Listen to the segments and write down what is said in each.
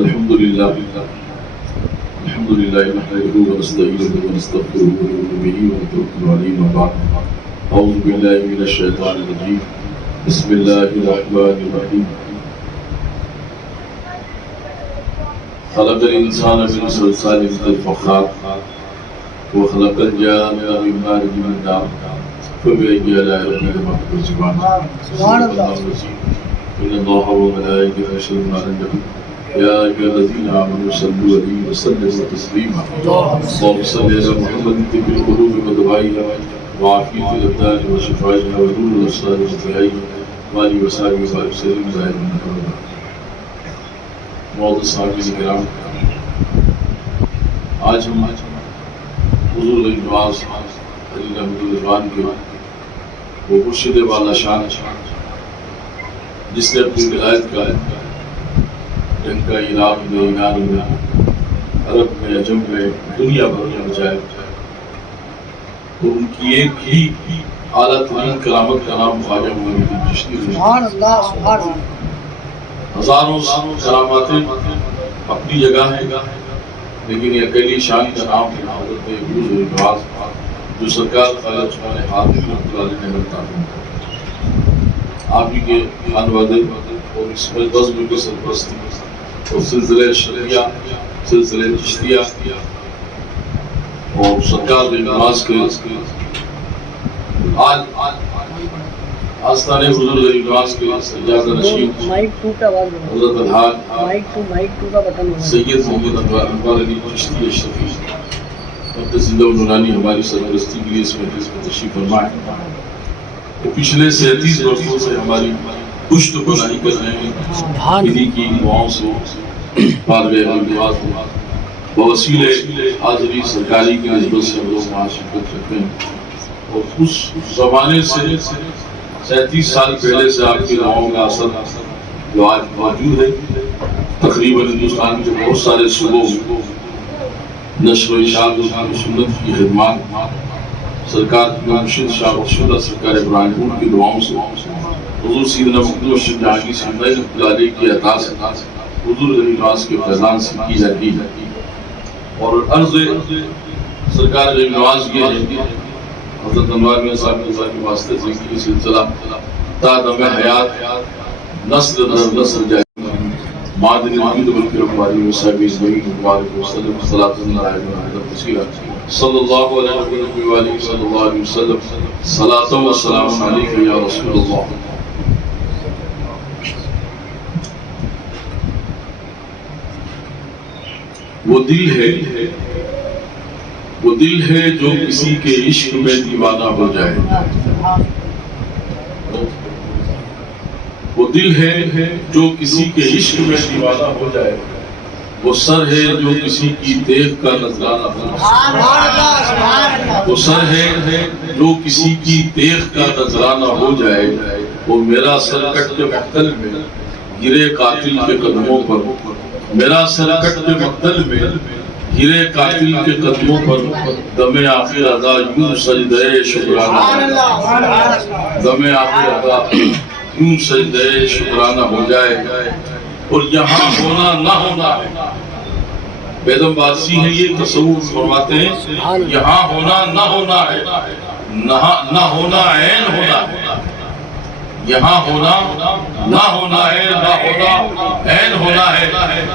الحمد لله نحمده ونستعينه ونستغفره ونؤمن به ونتوكل عليه وبعد أعوذ بالله من الشيطان الرجيم بسم الله الرحمن الرحيم خلق الإنسان من صلصال كالفخار وخلق الجان من مارج من نار فبأي آلاء ربكما تكذبان سبحان الله إن الله وملائكته يصلون على النبي يا أيها الذين آمنوا صلوا عليه وسلموا تسليما اللهم صل على محمد طب القلوب ودوائها وعافية الأبدان وشفائها ونور الأبصار وضيائها وآله وصحبه وسلم زاهدين أبدا. معزز صحابہ کرام، آج ہم حضور نواز علی رحمۃ الرحمن کے وہ مرشد والا شان جس نے اپنی ولایت کا ڈنکا عراق میں، ایران میں، عرب میں، عجم میں، دنیا بھر میں بجائے اور ان کی ایک ہی اعلیٰ ترین کرامت کا نام خواجہ معین الدین چشتی ہے۔ ہزاروں کراماتیں اپنی جگہ ہیں، لیکن یہ اکیلی شان کا نام ہے حضرت حضور نواز جو سرکار خواجہ عثمان حاتمی رحمۃ اللہ علیہ نے بتایا۔ آپ ہی کے خانوادے اور اس میں بزم کے سرپرستی اور سلسلہ شریعہ، سلسلہ چشتیہ اور سرکار نواز کے آستانے حضور نواز کے سجادہ نشین حضرت الحاج سید محمد انوار علی چشتی اشرفی مقدس زندہ و نورانی ہماری سرپرستی کے لیے اس میں تشریف فرمائے۔ وہ پچھلے 37 برسوں سے ہماری پشت پناہی کر رہے ہیں، انہی کی دعاؤں سے پاروے نواز بوسیلے حاضری سرکاری کی نسبت سے ہم لوگ وہاں شرکت کرتے ہیں، اور اس زمانے سے 37 سال پہلے سے آپ کی دعاؤں کا اثر جو آج موجود ہے۔ تقریباً ہندوستان کے بہت سارے صوبوں میں نشر و اشاعت و سنت کی خدمات سرکار مرشد شاہ بخشودہ سرکار ابراہیم پور کی دعاؤں سے حضور سیدنا مقدم الشیخ جہانگیر صاحب رحمۃ اللہ علیہ کی عطا سے حضور نواز کے فیضان سے کی جاتی ہے۔ اور عرض سرکار نواز یہ ہے کہ حضرت انوار میں صاحب کے واسطے سے یہ سلسلہ تا دم حیات نسل در نسل جائے معدن الحمد والکرم والی وصحبہ اجمعین وبارک وسلم صلاۃ اللہ علیہ وسلم صلی اللہ علیہ وآلہ صلی اللہ علیہ وسلم صلاۃ و سلام علیک یا رسول اللہ۔ وہ دل ہے جو کسی کے عشق میں دیوانہ ہو جائے، وہ دل ہے جو کسی کے عشق میں دیوانہ ہو جائے، وہ سر ہے جو کسی کی دیکھ کا نذرانہ ہو جائے، وہ سر ہے جو کسی کی دیکھ کا نذرانہ ہو جائے، وہ میرا سر کٹ کے مقتل میں گرے قاتل کے قدموں پر، میرا سر کٹ کے مقتل میں گرے قاتل کے قدموں پر، دم آخر ادا یوں سجدہ شکرانہ، دم آخر ادا یوں سجدہ شکرانہ ہو جائے، اور یہاں ہونا نہ ہونا ہے۔ بیدم بادشاہ ہے یہ تصور فرماتے ہیں، یہاں ہونا نہ ہونا ہے، نہ ہونا عین ہونا ہے، یہاں ہونا نہ ہونا ہے، نہ ہونا عین ہونا ہے۔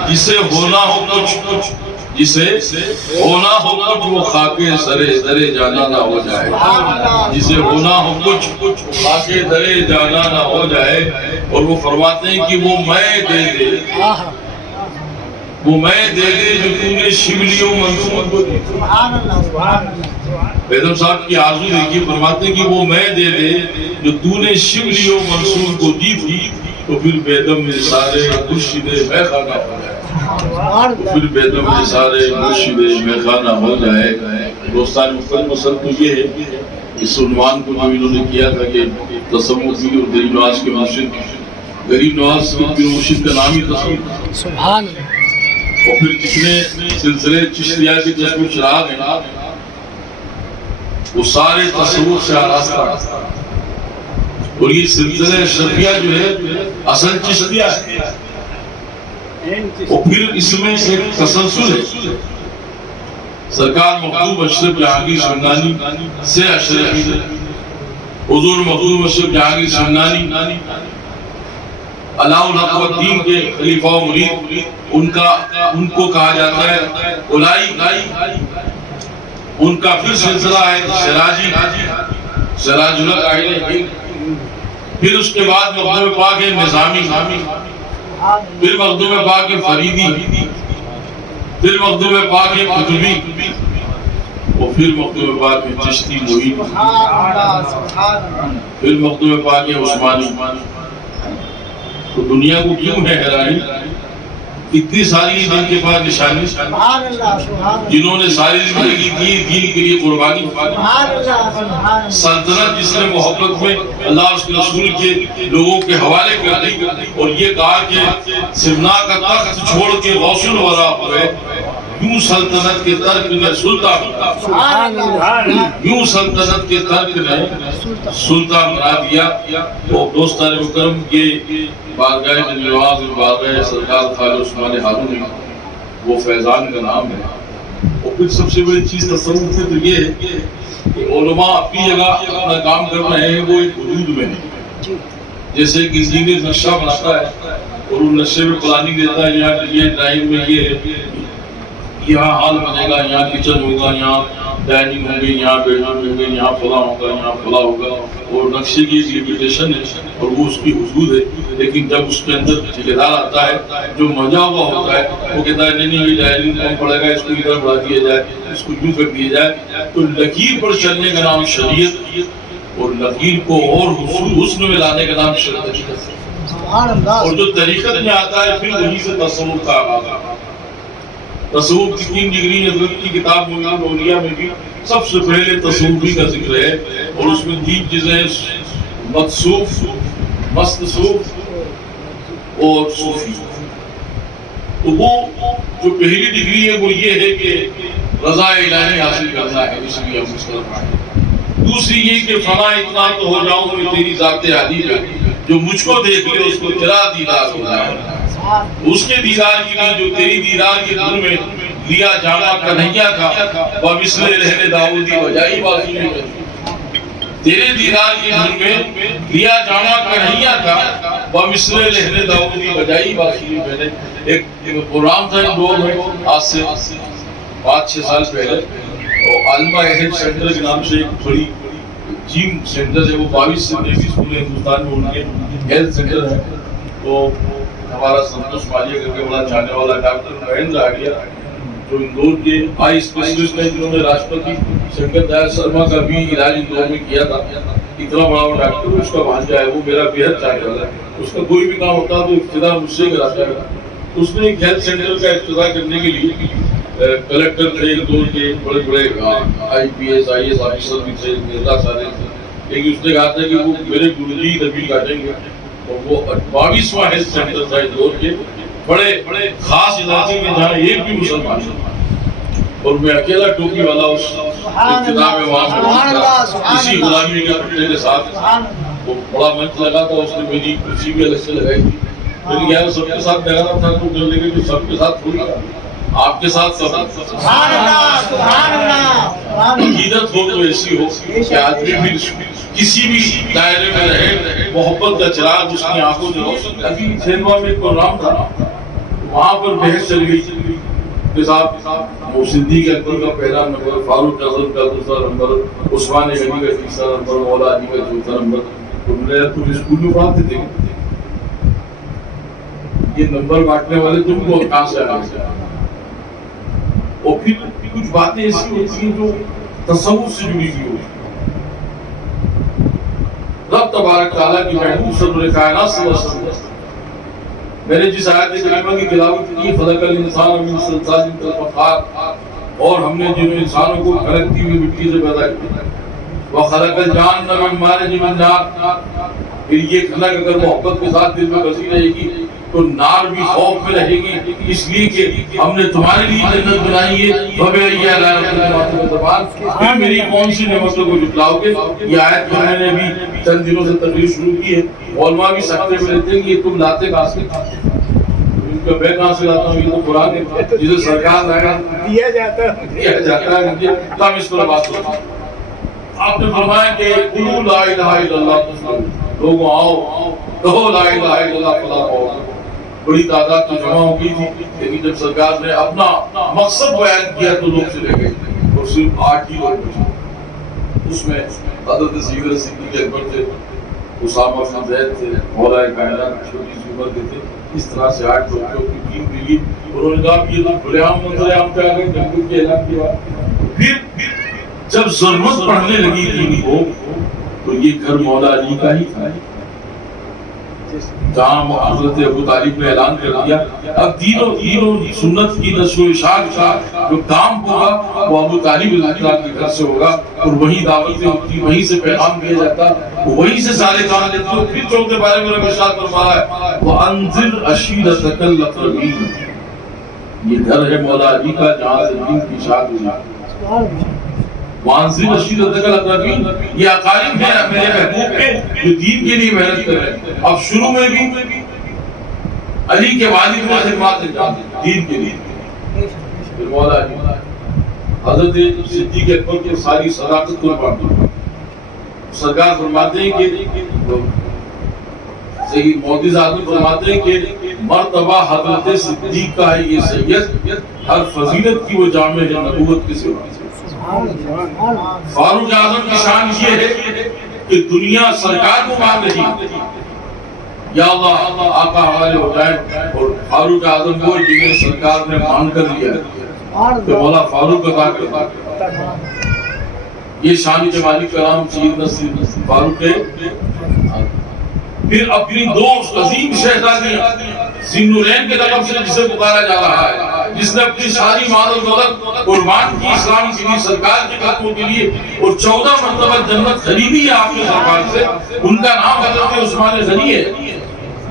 جسے ہونا ہو کچھ، جسے ہونا ہو کچھ وہ خاکے درے جانا نہ ہو جائے، جسے ہونا ہو کچھ خاکے درے جانا نہ ہو جائے۔ اور وہ فرماتے ہیں کہ وہ میں دے دے، وہ میں دے دے جو تو نے شبلیوں منصور کو دی۔ بیدم صاحب کی آرزو دیکھیے، فرماتے ہیں کہ وہ میں دے دے جو تو نے شبلیوں منصور کو دی تھی، تو پھر بیدم میں سارے مرشد میخانہ ہو جائے، پھر بیدم میں سارے مرشد میخانہ ہو جائے۔ دوستان مختلف مسئل تو یہ ہے، اس عنوان کو جو انہوں نے کیا تھا کہ تصوف کی اور غریب نواز کے مرشد، غریب نواز کے مرشد کا نام ہی تصوف، سبحان اللہ۔ اور پھر جتنے سلسلے چشتیہ کے چشم و چراغ ہیں وہ سارے تصوف سے آراستہ، اور یہ سلسلہ شرفیہ جو ہے اصل چشتیہ ہے، اور پھر اس میں ایک تسلسل ہے. سرکار محبوب اشرف جہانگیر شمنانی سے اشرفی ہے. حضور محبوب اشرف جہانگیر شمنانی علاء الحق الدین کے خلیفہ و مرید ان کو کہا جاتا ہے اولائی. ان کا پھر سلسلہ ہے سراج الحق. پھر اس کے بعد مخدوم پاک ہے نظامی, پھر مخدوم پاک ہے فریدی, پھر مخدوم پاک ہے قطبی, اور پھر مخدوم پاک ہے چشتی موئی, پھر مخدوم پاک ہے عثمانی. تو دنیا کو کیوں ہے حیرانی؟ اتنی ساری جن کے پاس نشانی, جنہوں نے ساری زندگی کی دین کے لیے قربانی, سلطنت جس نے محبت میں اللہ اس کے رسول کے لوگوں کے حوالے کر دی اور یہ کہا کہ سمنا کا تخت چھوڑ کے غوث الورا ہوئے, یوں سلطنت کے ترک نے سلطان, یوں سلطنت کے ترک نے سلطان بنا دیا. اور دوستان مکرم کے بارگاہ نواز بارگاہ سرکار خواجہ عثمان ہارون, وہ فیضان کا نام ہے. اور پھر سب سے بڑی چیز تصور سے تو یہ ہے کہ علماء اپنی جگہ اپنا کام کر رہے ہیں, وہ ایک حدود میں ہے. جیسے ایک انجینئر نقشہ بناتا ہے اور ان نقشے میں پلاننگ دیتا ہے, یہاں یہ ڈرائنگ میں یہ ہے, یہاں ہال بنے گا, یہاں کچن ہوگا, یہاں ڈائننگ ہوگی, یہاں بیڈ روم ہوگی, یہاں فلاں ہوگا, یہاں فلاں ہوگا. اور نقشے کی ایک لمیٹیشن ہے اور وہ اس کی حدود ہے. لیکن جب اس کے اندر ٹھیکیدار آتا ہے جو مجا ہوا ہوتا ہے, وہ کہتا ہے نہیں یہ ڈائننگ کم پڑے گا, اس کو ادھر بڑھا دیا جائے, اس کو یوں کر دیا جائے. تو لکیر پر چلنے کا نام شریعت, اور لکیر کو اور حسن میں لانے کا نام شریعت. اور جو طریقت میں آتا ہے پھر وہیں سے تصوف کا آغاز. تصوف کی 3 ڈگری حضرت کی کتاب مولانا اولیاء میں بھی سب سے پہلے تصوفی کا ذکر ہے, اور اس میں 3 چیزیں متصوف, مستصوف اور صوفی. تو وہ جو پہلی ڈگری ہے وہ یہ ہے کہ رضا الہی حاصل کرنا ہے, اس لیے ہم اس طرف آئے. دوسری یہ کہ فنا اتنا تو ہو جاؤں کہ تیری ذات عالی ہے, جو مجھ کو دیکھ لے اس کو تیرا دیدار ہوتا ہے. اس کے دیدار کی نہیں جو تیری دیدار کے دھن میں لیا جانا کنہیا تھا, بمثل لہر داؤدی بجائی بازی میں. تیرے دیدار کے دھن میں لیا جانا کنہیا تھا, بمثل لہر داؤدی بجائی بازی میں. ایک پروگرام تھا اندور میں آج سے 5-6 سال پہلے, عالمہ ہیلتھ سینٹر کے نام سے ایک بڑی جیم سینٹر ہے, وہ 22 سے 23 اسکول ہندوستان میں ان کے ہیلتھ سینٹر ہے. تو ہمارا سنتوش مالیہ کر کے بڑا جانے والا ڈاکٹر مہندر آگیا جو اندور کے آئی اسپیشلسٹ ہیں, جنہوں نے راشٹرپتی شنکر دیال شرما کا بھی علاج اندور میں کیا تھا. اتنا بڑا وہ ڈاکٹر, اس کا بھانجا ہے, وہ میرا بےحد چاہنے والا ہے. اس کا کوئی بھی کام ہوتا تو ابتدا مجھ سے کراتا ہے. اس نے ایک ہیلتھ سینٹر کا افتتاح کرنے کے لیے کلیکٹر تھے اندور کے, بڑے بڑے IPS IAS آفیسر بھی تھے, نیتا سارے تھے. لیکن اس نے کہا تھا کہ وہ میرے گروجی نبی کاٹیں گے. اور وہ 22واں ہیلتھ سینٹر تھا اندور کے بڑے خاص علاقے میں جہاں ایک بھی مسلمان نہیں, اور میں اکیلا ٹوپی والا اس افتتاح میں وہاں پہ اسی غلامی کے پٹے کے ساتھ. وہ بڑا منچ لگا تھا, اس نے میری کرسی بھی الگ سے لگائی تھی. میں نے کہا سب کے ساتھ لگانا تھا تو کر لے گا, کہ سب کے ساتھ تھوڑی آپ کے ساتھ سب. عقیدت ہو تو ایسی ہو کہ آدمی بھی کسی بھی دائرے میں رہے, محبت کا چراغ اس کی آنکھوں سے روشن. ابھی سینما میں ایک پروگرام تھا, وہاں پر بحث چل گئی کہ صاحب موسیقی کے اکبر کا پہلا نمبر, فاروق اعظم کا دوسرا نمبر, عثمان غنی کا تیسرا نمبر, مولا علی کا چوتھا نمبر. تو میں نے تم اسکول میں پڑھاتے تھے, یہ نمبر بانٹنے والے تم کو کہاں سے آئے؟ اور پھر کچھ باتیں ایسی ہوتی ہیں جو تصوف سے جڑی ہوئی ہوتی. رب تبارک تعالیٰ کی محبوب صدر کائنات صلی اللہ علیہ وسلم, میں نے جس آیت کریمہ کی تلاوت کی, خلق الانسان من صلصال کالفخار, اور ہم نے جن انسانوں کو کھڑکتی ہوئی مٹی سے پیدا کیا, وخلق الجان من مارج من نار. پھر یہ خلق اگر محبت کے ساتھ دل میں بسی رہے گی تو نار بھی خوف میں رہے گی, اس لیے کہ ہم نے تمہارے لیے جنت بنائی ہے. فبأي آلاء ربكما تكذبان. پھر میری کون سی نعمتوں کو جھٹلاؤ گے؟ یہ آیت جو میں نے ابھی چند دنوں سے تقریر شروع کی ہے, علماء بھی سکتے میں رہتے ہیں کہ یہ تم لاتے کہاں سے, کہ میں کہاں سے لاتا ہوں؟ یہ تو قرآن ہے جسے سرکار لائے دیا جاتا ہے مجھے، تب اس طرح بات ہوتی ہے۔ آپ نے فرمایا کہ قولوا لا الہ الا اللہ تفلحوا، لوگوں آؤ کہو لا الہ الا اللہ فلاح پاؤ۔ بڑی تعداد تو جمع ہو گئی تھی، لیکن جب سرکار نے اپنا مقصد بیان کیا تو لوگ چلے گئے اور صرف 8 ہی لوگ بچے۔ اس میں حضرت سیدنا صدیق اکبر تھے، اسامہ بن زید تھے، مولا کائنات چھوٹی سی عمر کے تھے۔ اس طرح سے 8 بچوں کی ٹیم ملی۔ انہوں نے کہا کہ یہ تو کھلے عام منظر عام پہ آ گئے، جنگل کے اعلان کے بعد پھر جب ضرورت پڑنے لگی دین کو تو یہ گھر مولا علی کا ہی تھا، جہاں حضرت ابو طالب نے اعلان کر دیا اب دین و سنت کی نشر و اشاعت کا جو کام ہوگا وہ ابو طالب کے گھر سے ہوگا، اور وہی دعوتیں ہوتی، وہیں سے پیغام دیا جاتا، وہیں سے سارے کام لیتے ہو۔ پھر چوتھے بارے میں ارشاد فرمایا ہے وَأَنذِرْ عَشِيرَتَكَ الْأَقْرَبِينَ، یہ گھر ہے مولا علی کا جہاں سے دین کی اشاعت ہوئی۔ وَأَنذِرْ عَشِيرَتَكَ الْأَقْرَبِينَ، یہ اقارب ہیں میرے محبوب کے جو دین کے لیے محنت کر رہے ہیں۔ اب شروع میں بھی علی کے والد میں خدمات دین کے لیے، پھر مولا علی حضرت صدیق اکبر کی ساری صداقت قربان دی۔ سرکار فرماتے ہیں کہ صحیح موتی ذات فرماتے ہیں کہ مرتبہ حضرت صدیق کا ہے یہ سید، ہر فضیلت کی وہ جامع ہے نبوت کے سوا۔ فاروق اعظم کی شان یہ ہے کہ دنیا سرکار کو مانگ رہی ہے، یا اللہ آقا حوالے ہو جائے، اور فاروق اعظم کو جنہیں سرکار نے مان کر لیا کہ مولا فاروق عطا کرتا۔ یہ شان جمالی کلام سیدنا فاروق ہے۔ پھر اپنی دوست عظیم شہزادی ذی النورین کے لقب سے جسے پکارا جا رہا ہے، جس نے اپنی ساری مال و دولت قربان کی اسلام کے لیے، سرکار کے قدموں کے لیے، اور 14 مرتبہ جنت خریدی ہے آپ کے سرکار سے، ان کا نام حضرت عثمان غنی ہے۔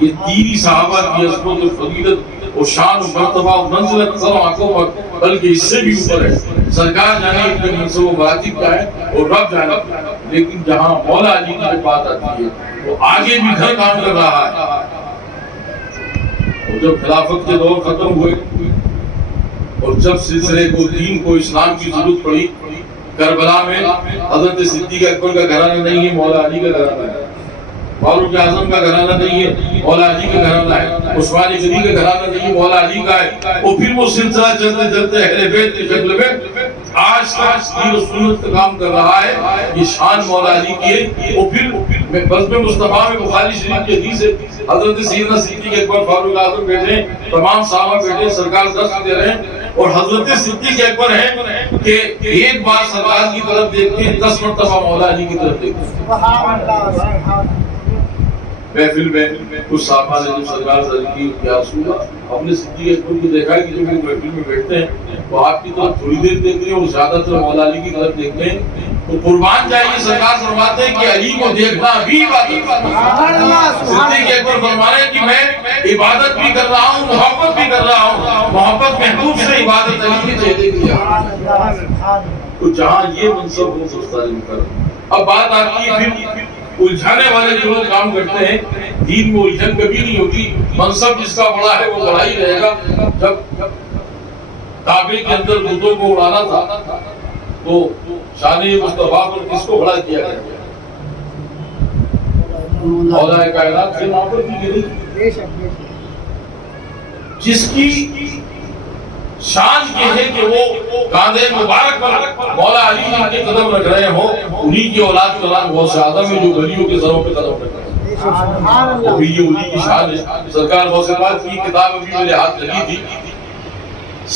یہ تیری صحابہ کی عظمت و فضیلت اور شان و مرتبہ اور منزلت سب آنکھوں پر بلکہ اس سے بھی اوپر ہے۔ سرکار جانے اتنے منصب و مراتب کا ہے اور رب جانے، لیکن جہاں مولا علی کی بات آتی ہے وہ آگے بھی گھر کام کر رہا ہے۔ اور جب خلافت کے دور ختم ہوئے اور جب سلسلے کو دین کو اسلام کی ضرورت پڑی، کربلا میں حضرت صدیق اکبر کا گھرانہ نہیں ہے، مولا علی کا گھرانہ ہے۔ فاروق اعظم کا گھرانہ نہیں ہے، مولا علی کا گھرانہ ہے۔ عثمان غنی کا گھرانہ نہیں ہے، مولا علی کا ہے۔ اور پھر وہ سلسلہ چلتے چلتے اہل بیت کی شکل میں آج تک دین و سنت کا کام کر رہا ہے۔ یہ شان مولا علی کی ہے۔ اور پھر بزم مصطفیٰ میں بخاری شریف کی حدیث ہے، حضرت سیدنا صدیق اکبر فاروق اعظم بیٹھے ہیں، تمام صحابہ بیٹھے ہیں، سرکار درس دے رہے ہیں، اور حضرت صدیق اکبر ہیں کہ ایک بار سرکار کی طرف دیکھتے ہیں، 10 مرتبہ مولا علی کی طرف دیکھتے ہیں۔ سبحان اللہ۔ محفل میں کچھ صحابہ نے جب سرکار سے عرض کی یا رسول اللہ، ہم نے صدیق اکبر کو دیکھا کہ جب وہ محفل میں بیٹھتے ہیں تو آپ کی طرف تھوڑی دیر دیکھتے ہیں اور زیادہ تر مولا علی کی طرف دیکھتے ہیں، تو قربان جائیے سرکار فرماتے ہیں کہ علی کو دیکھنا بھی عبادت ہے۔ صدیق اکبر فرماتے ہیں کہ میں عبادت بھی کر رہا ہوں، محبت بھی کر رہا ہوں، محبت محبوب سے عبادت علی کے چہرے کی ہے۔ تو جہاں یہ منصب ہو سکتا ہے۔ اب بات آتی ہے پھر الجھانے والے جو لوگ کام کرتے ہیں، دین میں الجھن کبھی نہیں ہوتی، منصب جس کا بڑا ہے وہ بڑا ہی رہے گا۔ جب کعبے کے اندر بتوں کو اڑانا تھا تو شان مصطفیٰ پر کس کو کھڑا کیا گیا؟ مولا کائنات سے محبت کی گئی، جس کی شان یہ ہے کہ وہ کاندھے مبارک پر مولا علی جن کے قدم رکھ رہے ہوں، انہی کی اولاد کا نام غوث اعظم ہے جو گلیوں کے سروں پہ قدم رکھ رہے ہیں۔ ابھی یہ انہی کی شان ہے۔ سرکار غوث پاک کی کتاب ابھی میرے ہاتھ لگی تھی،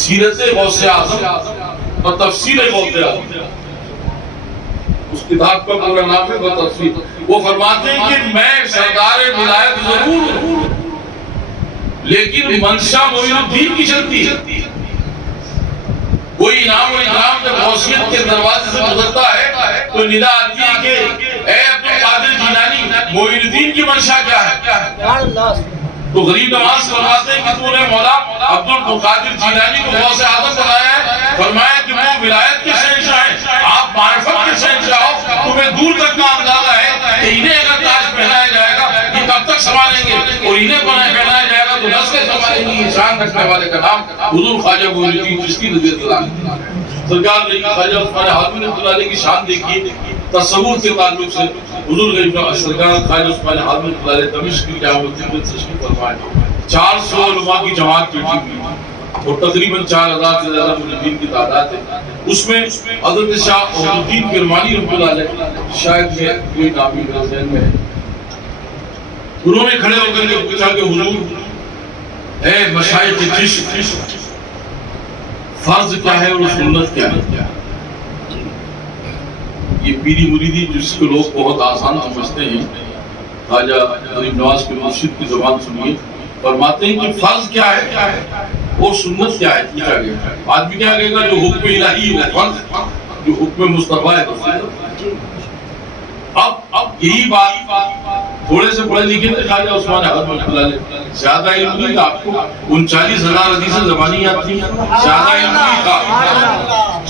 سیرت غوث اعظم اور تفسیر غوث اعظم، اس کتاب کا پورا نام ہے تفسیر۔ وہ فرماتے ہیں کہ میں سردار ولایت ضرور ہوں لیکن منشا معین الدین کی چلتی ہے۔ کوئی انعام و اکرام جب غوثیت کے دروازے سے گزرتا ہے تو ندا آتی ہے کہ اے عبد القادر جیلانی، معین الدین کی منشا کیا ہے؟ تو غریب نواز فرماتے ہیں کہ تو نے مولا عبد القادر جیلانی کو غوث اعظم بنایا ہے، فرمایا کہ وہ ولایت کے شہنشاہ ہیں، آپ معرفت کے شہنشاہ ہو، تمہیں دور تک کا اندازہ ہے کہ انہیں اگر تاج پہنایا جائے گا یہ کب تک سنبھالیں گے، اور انہیں پہنایا جائے گا تو نسلیں سنبھالیں یہ شان رکھنے والے کا نام حضور خواجہ معین الدین چشتی رضی اللہ عنہ. سرکار نے خواجہ عثمان ہارون رحمۃ اللہ علیہ کی شان دیکھی تصور کے تعلق سے. حضور غریب سرکار خواجہ عثمان ہارون رحمۃ اللہ علیہ دمشق کی جامع مسجد تشریف فرمائے. 400 علماء کی جماعت بیٹھی ہوئی اور تقریباً 4000 سے زیادہ مجاہدین کی تعداد ہے. اس میں حضرت شاہ عبد الدین کرمانی رحمۃ اللہ علیہ شاید میں کوئی نامی میرے ذہن میں ہے. انہوں نے کھڑے ہو کر کے پوچھا کہ حضور اے مشائخ چشت فرض کیا ہے اور سنت کیا ہے؟ یہ پیری مریدی جس کو لوگ بہت آسان سمجھتے ہیں. خواجہ غریب نواز کے مرشد کی زبان سنیے. فرماتے ہیں کہ فرض کیا ہے اور سنت کیا ہے. پوچھا گیا آدمی کیا کہے گا جو حکم الہی ہے فرض، جو حکم مصطفیٰ ہے. اب یہی بات تھوڑے سے پڑھے لکھے تھے خواجہ عثمان ہارون رحمۃ اللہ علیہ. زیادہ علم نہیں تھا. آپ کو 39,000 حدیثیں زبانی یاد تھی. زیادہ علم نہیں تھا.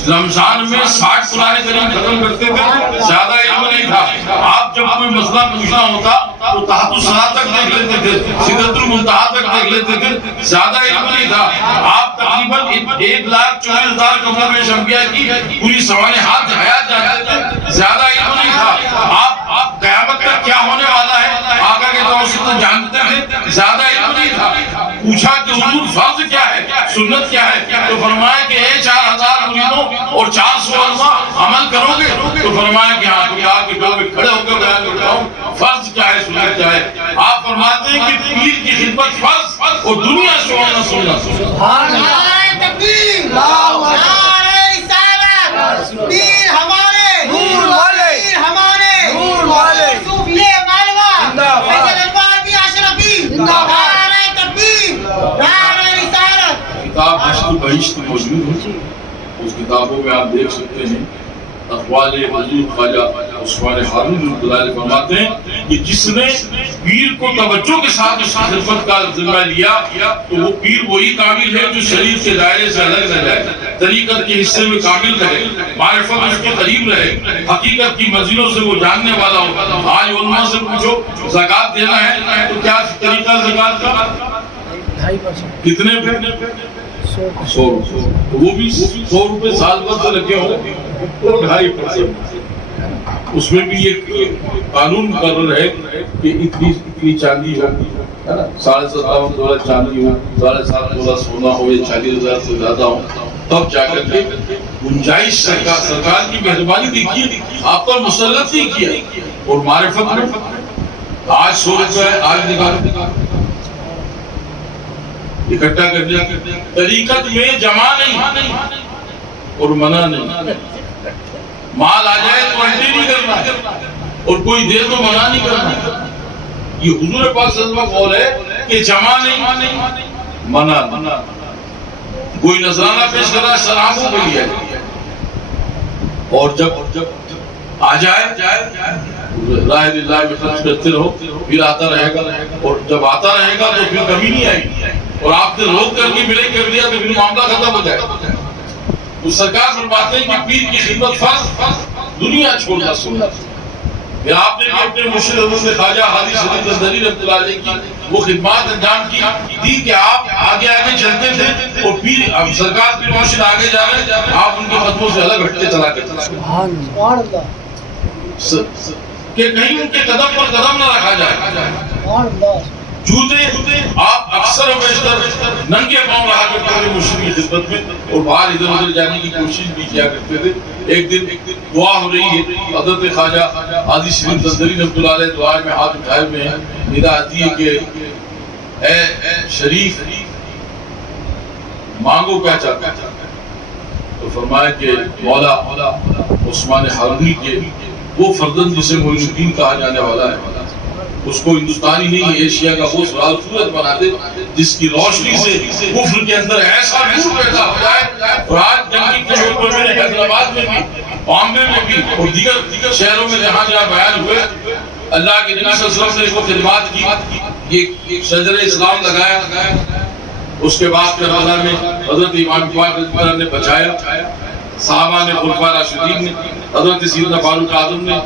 رمضان میں 60 قرآن کریم ختم کرتے تھے. زیادہ علم نہیں تھا. آپ جب کوئی مسئلہ پوچھنا ہوتا تو تحت الصراط تک دیکھ لیتے تھے، سدرۃ المنتہا تک دیکھ لیتے تھے. زیادہ علم نہیں تھا. آپ تقریباً 1,40,000 کمروں میں شمبیا کی پوری سوانحات حیات جانتے تھے. زیادہ علم نہیں تھا. آپ قیامت تک کیا ہونے والا ہے آقا کے توسط جانتے تھے. زیادہ علم نہیں تھا. پوچھا کہ حضور فرض کیا ہے، سنت کیا ہے؟ تو فرمایا کہ 4000 مریدوں اور 400 علماء عمل کرو گے؟ تو فرمایا کہ ہاں. تو کہا کہ میں کھڑے ہو کر بیان کرتا ہوں فرض کیا ہے، سنت کیا ہے. آپ فرماتے ہیں کہ پیر کی خدمت فرض اور دنیا سے ہونا سنت. سبحان اللہ. تکبیر. نعرہ رسالت. پیر ہمارے نور والے، پیر ہمارے نور والے. صوفیہ مالوا فیض البابی اشرفی. نعرہ تکبیر. نعرہ رسالت. کتاب عشق بہشت موجود ہے. اس کتابوں میں آپ دیکھ سکتے ہیں اقوال حضور خواجہ عثمان ہارون رحمۃ اللہ علیہ فرماتے ہیں کہ جس نے پیر کو توجہ کے ساتھ اس خدمت کا ذمہ لیا تو وہ پیر وہی کامل ہے جو شریف کے دائرے سے الگ نہ جائے، طریقت کے حصے میں کامل رہے، معرفت اس کے قریب رہے، حقیقت کی منزلوں سے وہ جاننے والا ہو. آج علماء سے پوچھو زکوٰۃ دینا ہے تو کیا طریقہ زکوٰۃ کا؟ 2.5% کتنے پہ؟ 100 روپے. وہ بھی 100 روپے سال بھر سے لگے ہوں تو 2.5%. اس میں بھی ایک قانون مقرر ہے کہ اتنی چاندی ہو، 57.5 تولہ چاندی ہو، 7.5 تولہ سونا ہو، یا 40,000 سے زیادہ ہو، تب جا کر کے گنجائش. سرکار کی مہربانی دیکھیے آپ پر مسلط نہیں کیا. اور معرفت میں آج 100 روپے آج نکال اکٹھا کر دیا. طریقت میں جمع نہیں اور منع نہیں. مال آ جائے تو انٹری نہیں کرنا اور کوئی دے تو منع نہیں کرنا. یہ حضور پاک صلی اللہ علیہ وسلم قول ہے کہ جمع نہیں منع. کوئی نذرانہ پیش کر رہا ہے سلاموں کے لیے اور جب آ جائے راہ اللہ میں خرچ کرتے رہو، پھر آتا رہے گا. اور جب آتا رہے گا تو پھر کمی نہیں آئے گی. اور آپ نے روک کر کے ملے کر دیا تو پھر معاملہ ختم ہو جائے. تو سرکار فرماتے ہیں کہ پیر کی خدمت فرض، دنیا چھوڑنا سنت. پھر آپ نے بھی اپنے مرشد حضرت خواجہ حاجی شریف الدری رحمۃ اللہ علیہ کی وہ خدمات انجام کی کہ آپ آگے آگے چلتے تھے اور پیر سرکار پیر مرشد آگے جا رہے ہیں، آپ ان کے قدموں سے الگ ہٹتے چلا کرتے تھے کہ کہیں ان کے قدم پر قدم نہ رکھا جائے. جوتے آپ اکثر و بیشتر ننگے پاؤں رہا کرتے تھے مرشد کی خدمت میں اور باہر ادھر ادھر جانے کی کوشش بھی کیا کرتے تھے. ایک دن دعا ہو رہی ہے، حضرت خواجہ حاجی شریف الدری رحمۃ اللہ علیہ دعا میں ہاتھ اٹھائے ہوئے ہیں. ندا آتی ہے کہ اے شریف مانگو کیا چاہتے ہیں. تو فرمایا کہ مولا عثمان ہارونی کے وہ فرزند جسے معین الدین کہا جانے والا ہے، اس کو ہندوستانی نہیں ایشیا کا وہ سرال صورت بنا دے جس کی روشنی سے کفر کے اندر ایسا نور پیدا ہو جائے. اور آج جنگی کے اوپر میں حیدرآباد میں بھی، بامبے میں بھی اور دیگر شہروں میں جہاں جہاں بیان ہوئے اللہ کے نبی صلی اللہ علیہ وسلم نے وہ خدمات کی. یہ شجر اسلام لگایا. اس کے بعد کربلا میں حضرت امام پاک رضی اللہ عنہ نے بچایا. صحابہ نے، خلفائے راشدین نے، حضرت سیدنا فاروق اعظم نے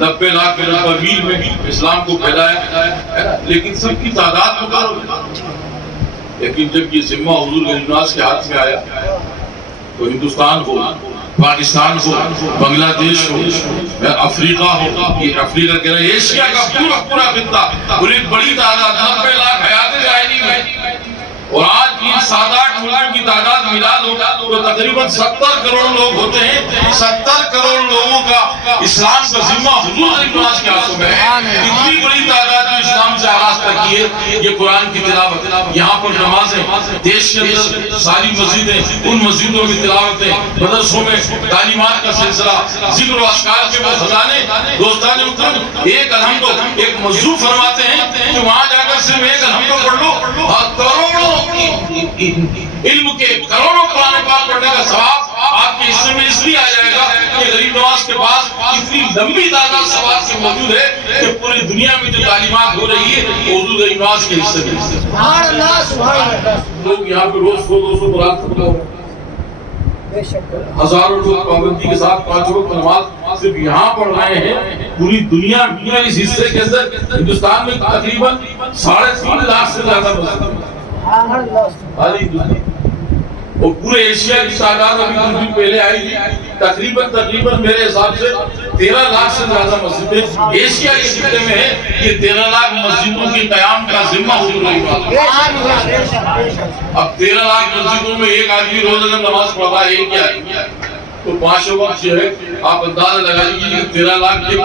90 لاکھ میل میں اسلام کو پھیلایا. لیکن سب کی تعداد مقرر لیکن جب یہ ذمہ حضور غریب نواز کے ہاتھ میں آیا تو ہندوستان ہو، پاکستان ہو، بنگلہ دیش ہو، افریقہ ہو، یہ افریقہ کہہ رہے ہیں ایشیا کا پورا خطہ، پوری بڑی تعداد 90 لاکھ حیات جاہلی میں، اور آج کی 7-8 ملکوں کی تعداد ملا لو تو تقریباً 70 کروڑ لوگ ہوتے ہیں۔ 70 کروڑ لوگوں کا اسلام کا ذمہ حضور غریب نواز کے ہاتھوں میں ہے۔ اتنی بڑی تعداد جو اسلام سے آراستہ کی ہے، یہ قرآن کی تلاوت، یہاں پر نمازیں، دیش کے اندر ساری مسجدیں، ان مسجدوں میں تلاوتیں، مدرسوں میں تعلیمات کا سلسلہ، ذکر و اذکار کے خزانے، دوستان محترم، ایک الحمدو ایک موضوع فرماتے ہیں کہ وہاں جا کر صرف ایک الحمدو پڑھ لو، کروڑوں علم کے کروڑوں قرآن پاک پڑھنے کا ثواب آپ کے حصے میں اس لیے آ جائے گا کہ غریب نواز کے پاس اتنی لمبی تعداد ثواب کی موجود ہے کہ پوری دنیا میں جو تعلیمات ہو رہی ہے وہ حضور غریب نواز کے حصے میں۔ سبحان اللہ سبحان اللہ۔ لوگ یہاں پہ روز 100-200 قرآن ختم ہو، ہزاروں لوگ پابندی کے ساتھ 5 وقت نماز صرف یہاں پڑھ رہے ہیں۔ پوری دنیا میں اس حصے کے اندر ہندوستان میں تقریباً 3.5 لاکھ سے زیادہ مسجد، اور پورے ایشیا کی تعداد ابھی کچھ دن پہلے آئی تھی، تقریباً میرے حساب سے 13 لاکھ سے زیادہ مسجدیں ایشیا کے خطے میں ہیں۔ یہ 13 لاکھ مسجدوں کے قیام کا ذمہ حضور غریب نواز ہے۔ اب 13 لاکھ مسجدوں میں ایک آدمی روز اگر نماز پڑھتا ہے ایک کیا تو 5 وقت جو ہے آپ اندازہ لگا لیجیے کہ 13 لاکھ کے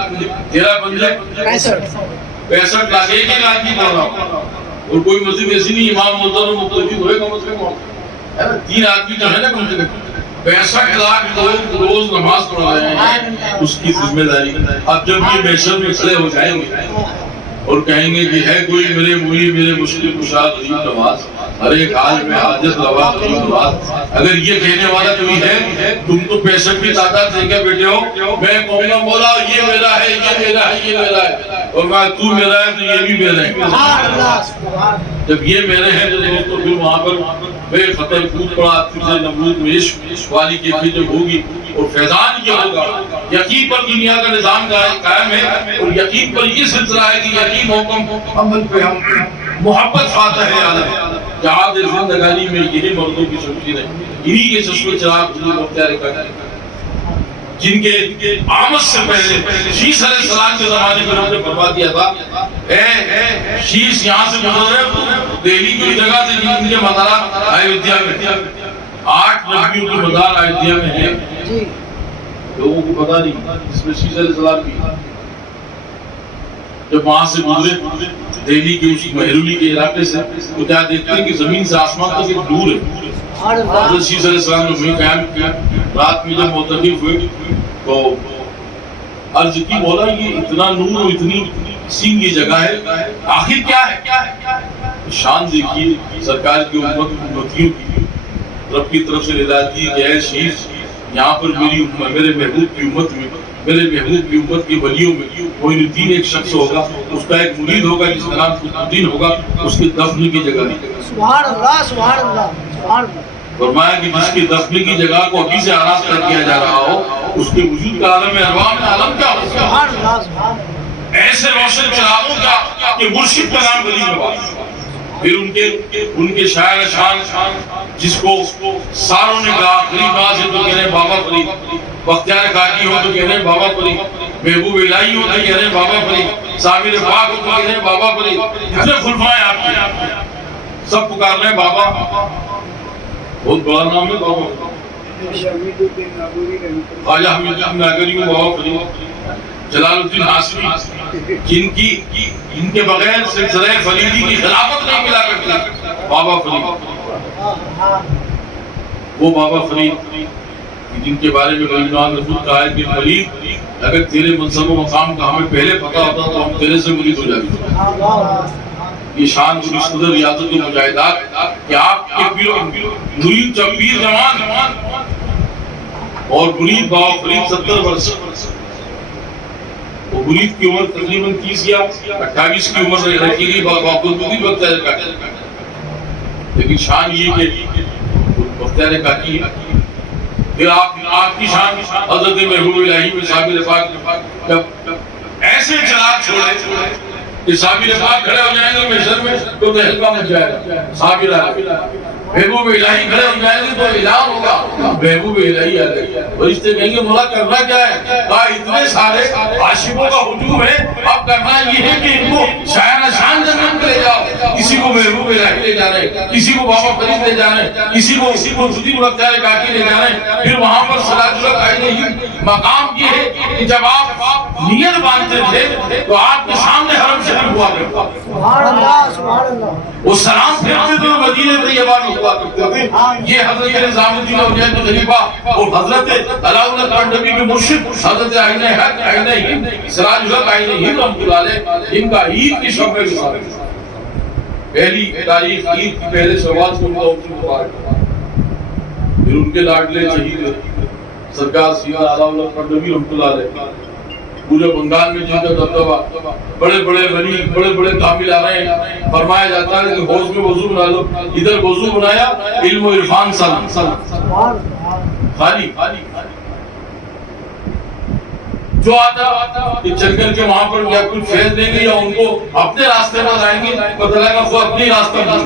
13 بنجے 65 لاکھ ایک آدمی پڑھ رہا ہوں، اور کوئی مسجد ایسی نہیں امام محترم مقتدی ہوئے کم از کم 3 آدمی جو ہے نا کم سے کم 65 لاکھ لوگ روز نماز پڑھ رہے ہیں، اس کی ذمہ داری۔ اب جب یہ محشر میں کھڑے ہو جائیں گے اور کہیں گے کہ ہے کوئی میرے مولی میرے مشکل کشا غریب نواز، ہر ایک حال میں حاجت روا غریب نواز، اگر یہ کہنے والا کوئی ہے تم تو 65 کی تعداد دے کے بیٹھے ہو، میں کہوں گا مولا یہ میرا ہے یہ میرا ہے یہ میرا ہے، اور میں تو میرا ہے تو یہ بھی میرا ہے۔ جب یہ میرے ہیں تو پھر وہاں پر بے خطر کود پڑا تجھے نمرود میں عشق والی کیفیت جب ہوگی، اور فیضان یہ ہوگا یقین پر دنیا کا نظام قائم ہے، اور یقین پر یہ سلسلہ ہے کہ یقین حکم عمل پہ ہم محبت فاتح ہے عالم جہاد زندگانی میں یہی مردوں کی شمشیر ہے، انہی کے چشم چراغ حضور مختار کرتے ہیں جن کے آمد سے پہلے شیش علیہ السلام کے زمانے میں ہم نے فرما دیا تھا اے شیش یہاں سے گزر رہے دہلی کی جگہ سے جن کے مزارات ایودھیا میں 8 نبیوں کے مزار ایودھیا میں ہیں، لوگوں کو پتہ نہیں اس میں شیش علیہ السلام کی۔ جب وہاں سے گزرے دہلی کے اس مہرولی کے علاقے سے تو کیا دیکھتے ہیں کہ زمین سے آسمان تک ایک نور ہے۔ حضرت شیش علیہ السلام نے وہیں قیام کیا، رات میں جب معتکف ہوئے تو عرض کی مولا یہ اتنا نور اور اتنی سین کی جگہ ہے آخر کیا ہے؟ شان دیکھیے سرکار کی امتیوں کی رب کی طرف سے ہدایت کی کہ اے شیش یہاں پر میری میرے محبوب کی امت میں میرے محبوب کی امت کے ولیوں میں معین الدین ایک شخص ہوگا، اس کا ایک مرید ہوگا جس کا نام قطب الدین ہوگا، اس کے دفن کی جگہ نہیں۔ سبحان اللہ سبحان اللہ سبحان اللہ۔ فرمایا کہ جس کی دفن کی جگہ کو ابھی سے آراستہ کیا جا رہا ہو اس کے وجود کا عالم ارواح میں عالم کیا ہوگا؟ سبحان اللہ سبحان اللہ۔ ایسے روشن چراغوں کا کہ مرشد کا نام غریب نواز، پھر ان کے شاعر شان جس کو ساروں نے کہا غریب نواز ہے تو کہہ رہے بابا فرید، بختیار کاکی ہو تو کہہ رہے بابا فرید، محبوب الہی ہو تو کہہ رہے بابا فرید، صابر پاک ہو تو کہہ رہے بابا فرید، جتنے خلفائے آپ کے سب پکار رہے ہیں بابا، بہت بڑا نام ہے بابا خواجہ حمید الدین ناگری بابا فرید، جلال الدین ہاشمی جن کے بغیر سلسلہ فریدی کی خلافت نہیں ملا کرتی، بابا فرید، وہ بابا فرید جن کے بارے میں غریب نواز نے خود کہا ہے کہ فرید اگر تیرے منصب و مقام کا ہمیں پہلے پتہ ہوتا تو ہم تیرے سے مرید ہو جاتے۔ یہ شان اور اس قدر ریاضت و مجاہدات کہ آپ کے مرید جب پیر جوان اور مرید بابا فرید 70 برس، وہ مرید کی عمر تقریباً 30 یا 28 کی عمر رکھی گئی بابا قطب بختیار کاکی، لیکن شان یہ کہ بختیار کاکی پھر آپ کی شان حضرت محبوب الہی میں صابر پاک جب ایسے چراغ چھوڑے کہ صحابی پاک کھڑے ہو جائیں گے محشر میں تو تہلکہ مچ جائے گا، صحابی محبوب الہی کھڑے ہو جائیں گے تو اعلان ہوگا محبوب الہی آ گئی، فرشتے کہیں گے مولا کرنا کیا ہے؟ کہا اتنے سارے عاشقوں کا ہجوم ہے، اب کرنا یہ ہے کہ ان کو شاعر شان جنت لے جاؤ، کسی کو محبوب الہی لے جا رہے ہیں، کسی کو بابا فرید لے جا رہے ہیں، کسی کو خودی مختار کاکی لے جا رہے ہیں، پھر وہاں پر صلاۃ العلیہ مقام یہ ہے کہ جب آپ نیت باندھتے تھے تو آپ کے سامنے حرم شریف ہوا کرتا، سبحان اللہ سبحان اللہ، وہ سلام پھیرتے تو مدینہ طیبہ میں ہوا کرتے تھے۔ یہ حضرت نظام الدین اولیاء کے خلیفہ اور حضرت علاؤالدین کانڈوی کے مرشد حضرت عین حق عین ہند سراج الحق عین ہند رحمۃ اللہ علیہ، ان کا عید کی شب میں گزارا، پہلی تاریخ عید کی پہلے شوال کو ان کا حکم مبارک، پھر ان کے لاڈلے شہید سرکار سیدنا علاؤالدین کانڈوی رحمۃ اللہ علیہ، پورے بنگال میں جن کا دبدبہ، بڑے بڑے ولی بڑے بڑے کامل آ رہے ہیں، فرمایا جاتا ہے کہ حوض میں وضو بنا لو، ادھر وضو بنایا علم و عرفان خالی جو آتا کہ چل کر کے وہاں پر یا کچھ فیض دیں گے یا ان کو اپنے راستے میں لائیں گے، پتہ لگے گا خود اپنے راستے میں،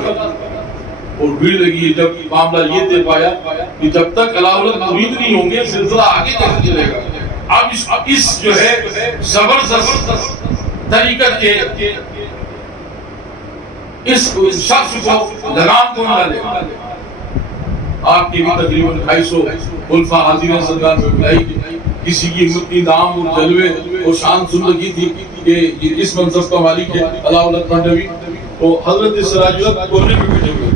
اور بھیڑ لگی ہے۔ جب معاملہ یہ دے پایا کہ جب تک علاؤالدین مرید نہیں ہوں گے سلسلہ آگے کیسے چلے گا؟ اب اس جو ہے زبردست طریقت کے اس شخص کو لگام کون ڈالے؟ آپ کی بھی تقریباً 250 خلفاء حاضر ہیں سرکار میں بلائی، کسی کی اتنی دام اور جلوے اور شان سن لگی تھی کہ اس منصب کا مالک ہے علاؤالدین کانڈوی، تو حضرت سراج الحق کونے میں بیٹھے ہوئے،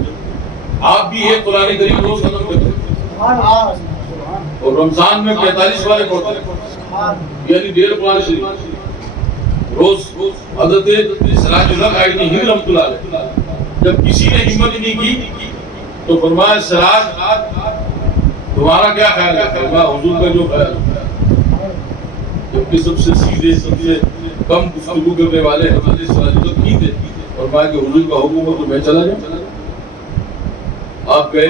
آپ بھی ایک قرآن کریم روز ختم کرتے ہیں اور رمضان میں 45 بار پڑھتے ہیں، یعنی 1.5 قرآن شریف روز۔ حضرت سراج الحق عین ہند رحمۃ اللہ علیہ جب کسی نے ہمت نہیں کی تو فرمایا سراج تمہارا کیا خیال ہے؟ فرمایا حضور کا جو خیال ہے، جبکہ سب سے سیدھے سب سے کم گفتگو کرنے والے حضرت سراج الحق کی تھے، فرمایا کہ حضور کا حکم ہے تو میں چلا جاؤں۔ آپ گئے،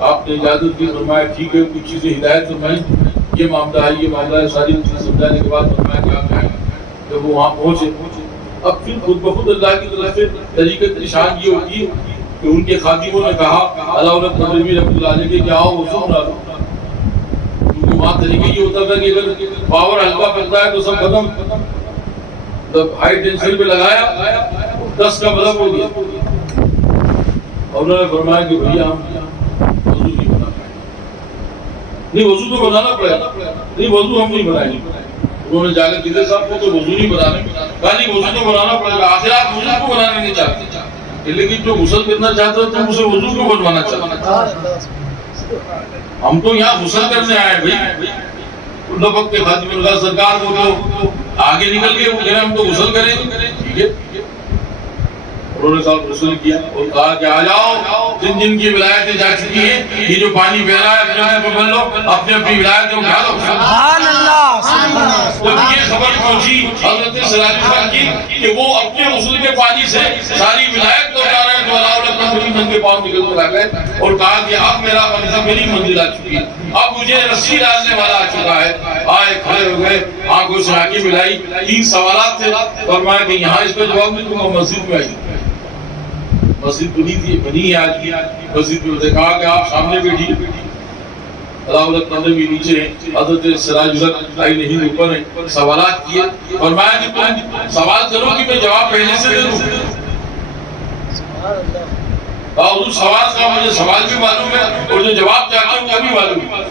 آپ نے اجازت دی، فرمایا ٹھیک ہے، کچھ چیزیں ہدایت فرمائیں، یہ معاملہ ہے یہ معاملہ ہے، ساری چیزیں سمجھانے کے بعد فرمایا کہ آپ جائیں۔ جب وہ وہاں پہنچے اب پھر خود بخود اللہ کی طرف سے طریقت نشان یہ ہوتی ہے کہ ان کے خادموں نے کہا علاؤالدین کانڈوی رحمۃ اللہ علیہ کہ آؤ وہ سن رہا، کیونکہ وہاں طریقہ یہ ہوتا تھا کہ اگر پاور ہلکا پڑتا ہے تو سب ختم، جب ہائی ٹینشن پہ لگایا 10 کا بلب ہو گیا، اور انہوں نے فرمایا کہ بھیا ہم وضو نہیں بنا پائے، نہیں وضو تو بنانا پڑے گا، نہیں وضو ہم نہیں بنائیں گے۔ انہوں نے جا کر قیدی صاحب کو تو وضو نہیں بنانے، کہا نہیں وضو تو بنانا پڑے گا، آخر آپ وضو کو بنانے نہیں چاہتے، لیکن جو غسل کرنا چاہتا ہے تو اسے وضو کو بنوانا چاہتا ہے۔ ہم تو یہاں غسل کرنے آئے بھائی، نبک کے خادم اللہ سرکار کو تو آگے نکل کے وہ کہہ رہے ہم تو غسل کریں، ٹھیک ہے۔ انہوں نے صاحب غسل کیا اور کہا کہ آ جاؤ جن جن کی ولایتیں جا چکی ہیں، یہ جو پانی بہ رہا ہے اپنے منہ پہ بن لو، اپنے اپنی ولایتیں اٹھا لو۔ سبحان اللہ سبحان اللہ۔ جب یہ خبر پہنچی حضرت سراج الحق کی کہ وہ اپنے غسل کے پانی سے ساری ولایت کو اٹھا رہے ہیں، تو علاؤالدین کانڈوی ننگے پاؤں نکل کر آ گئے اور کہا کہ اب میرا منزل میری منزل آ چکی ہے، اب مجھے رسی ڈالنے والا آ چکا ہے۔ آئے کھڑے ہو گئے، آنکھوں سے آنکھیں ملائی، 3 سوالات تھے، فرمایا کہ یہاں اس کا جواب نہیں دوں گا، مسجد میں آئیے۔ مسجد بنی تھی، بنی ہے آج کی، مسجد میں کہا کہ آپ سامنے بیٹھی، علاؤالدین کانڈوی نیچے ہیں، حضرت سراج الحق عین ہند اوپر ہیں، سوالات کیے، فرمایا کہ تم سوال کرو کہ میں جواب پہلے سے دے دوں۔ کہا حضور سوال کا مجھے سوال بھی معلوم ہے اور جو جواب چاہتا ہوں وہ بھی معلوم ہے،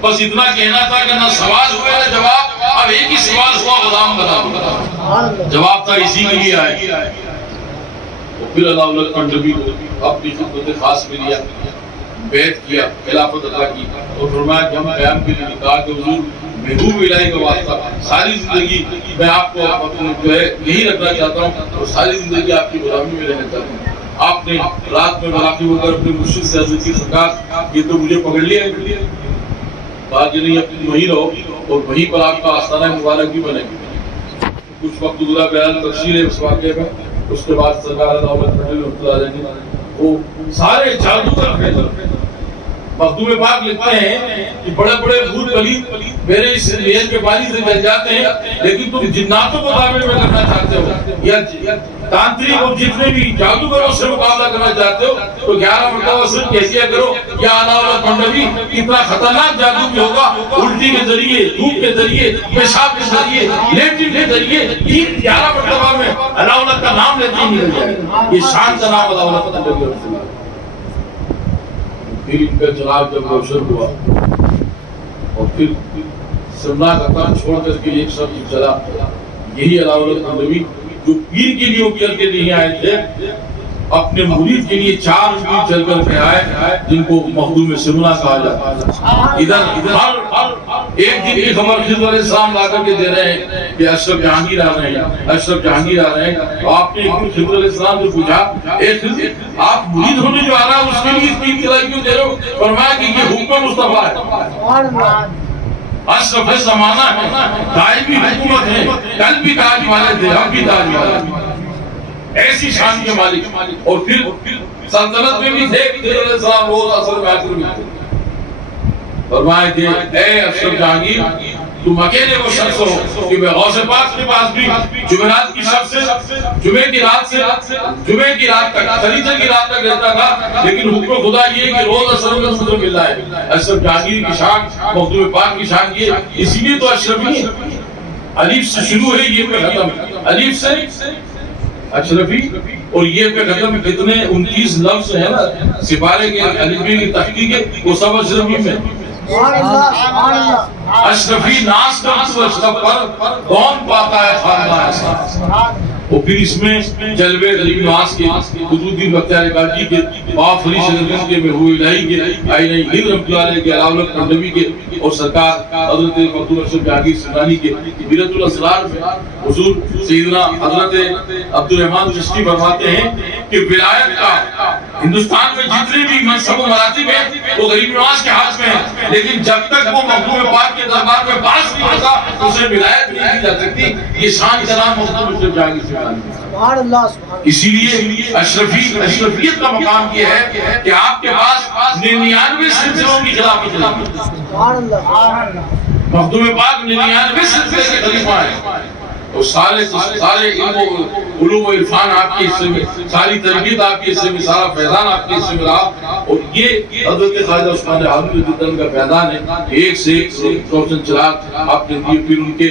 بس اتنا کہنا تھا کہ نہ سوال ہوئے نہ جواب، اب ایک ہی سوال ہوا غلام بنا، جواب تھا اسی کے لیے آئے۔ پھر علاؤالدین کانڈوی کو اپنی خدمت خاص میں لیا، بیعت کیا، خلافت عطا کی اور فرمایا کہ ہم قیام کے لیے کہا کہ حضور محبوب الہی کا واسطہ ساری زندگی میں آپ کو جو ہے یہی رکھنا چاہتا ہوں اور ساری زندگی آپ کی غلامی میں رہنا چاہتا ہوں۔ آپ نے رات میں مراقب ہو کر اپنے مرشد سے عرض کی سرکار یہ تو مجھے پکڑ لیا ہے، کہا کہ نہیں اپنی وہیں رہو اور وہیں پر آپ کا آستانہ مبارک بھی بنے گا۔ کچھ وقت گزرا، بیان تفصیل ہے اس واقعے میں۔ اس کے بعد سرکار علاؤالدین کانڈوی رحمۃ اللہ علیہ نے وہ سارے جادوگر مخدوم پاک لکھتے ہیں کہ بڑے بڑے بھوت پلیت میرے اس نہر کے پانی سے جل جاتے ہیں، لیکن تم جناتوں کو تعمیر میں کرنا چاہتے ہو یا تانترک اور جتنے بھی جادوگروں سے مقابلہ کرنا چاہتے ہو تو 11 مرتبہ صرف کیسیا کرو یا علاوہ منڈوی، اتنا خطرناک جادو بھی ہوگا، الٹی کے ذریعے، دھوپ کے ذریعے، پیشاب کے ذریعے، لیٹرن کے ذریعے 11 مرتبہ میں علاوہ کا نام لیتے ہی نکل جائے گا۔ یہ شان کا نام علاوہ کا نبی رسول اللہ۔ پھر ان کا چراغ جب روشن ہوا اور پھر سمنا کا کام چھوڑ کر کے ایک شخص چلا، یہی علاوہ نبی جو پیر کے لیے اکیل کے نہیں آئے تھے، اپنے مرید کے لیے 4 پیر چل کر کے آئے جن کو مخدوم سمنا کہا جاتا ہے۔ ادھر ایک دن ایک خبر خضر علیہ السلام لا کر کے دے رہے ہیں کہ اشرف جہانگیر آ رہے ہیں، اشرف جہانگیر آ رہے ہیں۔ تو آپ نے ایک دن خضر علیہ السلام سے پوچھا، اے خضر آپ مرید ہونے جو آ رہا ہے اس کے لیے 3 طلائی کیوں دے رہے ہو؟ فرمایا کہ یہ حکم مصطفیٰ ہے، اشرف زمانہ ہے، دائمی حکومت ہے، کل بھی تاج والے تھے، اب بھی تاج والے تھے، ایسی شان کے مالک۔ اور پھر سلطنت میں بھی تھے کہ خضر علیہ السلام روز اثر میں آخر میں تھے۔ فرمایا کہ اے اشرف جہانگیر تم اکیلے وہ شخص ہو کہ میں غوث پاک کے پاس بھی جمعرات کی شب سے جمعے کی رات تک خریدر کی رات تک رہتا تھا، لیکن حکم خدا یہ ہے کہ روز اثر میں مجھے مل رہا ہے۔ اشرف جہانگیر کی شان، مخدوم پاک کی شان یہ، اسی لیے تو اشرفی الف سے شروع ہے، یہ پہ ختم ہے، الف سے اشرفی اور یہ پہ ختم۔ کتنے 29 لفظ ہیں نا سپارے کے الفی کی تحقیق ہے، وہ سب اشرفی میں۔ اشرفی ناس کا تو اشرف پر کون پاتا ہے خاندان ایسا۔ اور پھر اس میں جلوے غریب نواز کے، قطبالدین بختیار کاکی کے، باپ فرید شجرگنج کے، محبوب الہی کے، آئینہ ہند رحمۃ اللہ علیہ کے، علاوہ نبی کے، اور سرکار حضرت مخدوم اشرف جہانگیر سمنانی کے بیرۃ الاسرار میں حضور سیدنا حضرت عبدالرحمن چشتی فرماتے ہیں کہ ولایت کا ہندوستان میں جتنے بھی منصب و مراتب ہیں وہ غریب نواز کے ہاتھ میں ہیں، لیکن جب تک وہ مخدوم پاک کے دربار میں باز نہیں ہوتا اسے ولایت نہیں دی جا سکتی۔ یہ شان کا نام مخدوم اشرف جہانگیر سمنانی۔ اسی لیے اشرفیت کا مقام یہ ہے کہ آپ کے پاس 99 سلسلوں کی خلافت ہے۔ مخدوم پاک 99 سلسلے کے خلیفہ ہیں، اور سارے علوم و عرفان آپ کے حصے میں، ساری تربیت آپ کے حصے میں، سارا فیضان آپ کے حصے میں رہا۔ اور یہ حضرت خواجہ عثمان حاضری کا فیضان ہے، ایک سے ایک روشن چراغ آپ نے دیے۔ پھر ان کے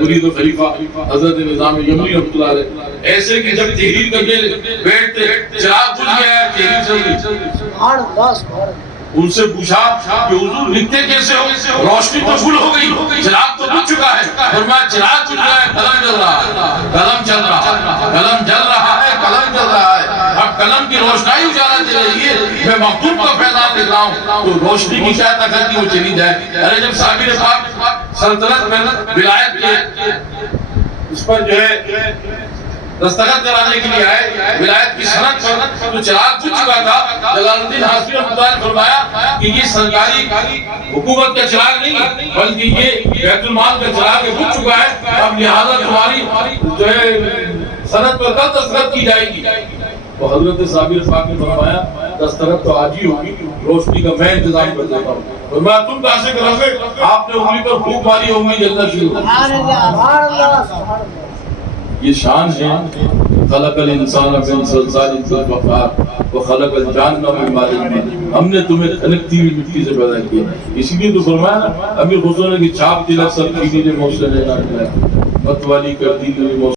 مرید و خلیفہ حضرت نظام یمنی رحمۃ اللہ علیہ ایسے کہ جب تحریر کر کے بیٹھتے چراغ بجھ گیا ہے، تحریر چل گئی۔ ان سے پوچھا کہ حضور لکھتے کیسے ہو؟ روشنی تو فل ہو گئی، چراغ تو بجھ چکا ہے۔ فرمایا چراغ بجھ گیا ہے، قلم جل رہا ہے، قلم چل رہا ہے، قلم جل رہا ہے، قلم چل رہا ہے۔ اب قلم کی روشنائی اجالا دے رہی ہے، میں مخدوم کا فیضان دے رہا ہوں، تو روشنی کی کیا طاقت کی وہ چلی جائے۔ ارے جب صابر پاک سلطنت میں ولایت کے اس پر جو ہے دستخط کرانے کے لیے آئے ولایت کی سند پر، تو چراغ بجھ چکا تھا۔ جلال الدین حاصمی رحمۃ اللہ نے فرمایا کہ یہ سرکاری حکومت کا چراغ نہیں بلکہ یہ بیت المال کا چراغ بجھ چکا ہے، اب لہٰذا تمہاری جو ہے سند پر کل دستخط کی جائے گی۔ تو حضرت صابر پاک نے فرمایا دستخط تو آج ہی ہوگی، روشنی کا میں انتظام کر دیتا ہوں۔ فرمایا تم کہاں سے کرو گے؟ آپ نے انگلی پر پھونک ماری، انگلی جلنا شروع ہو۔ یہ شان ہے خلق الانسان من صلصال كالفخار وخلق الجان من مارج من طين۔ ہم نے تمہیں کھنکتی ہوئی مٹی سے پیدا کیا، اسی لیے تو فرمایا نا امیر خسرو نے کہ چھاپ تلک سب چینی نے موصل ہے، مت والی کر دی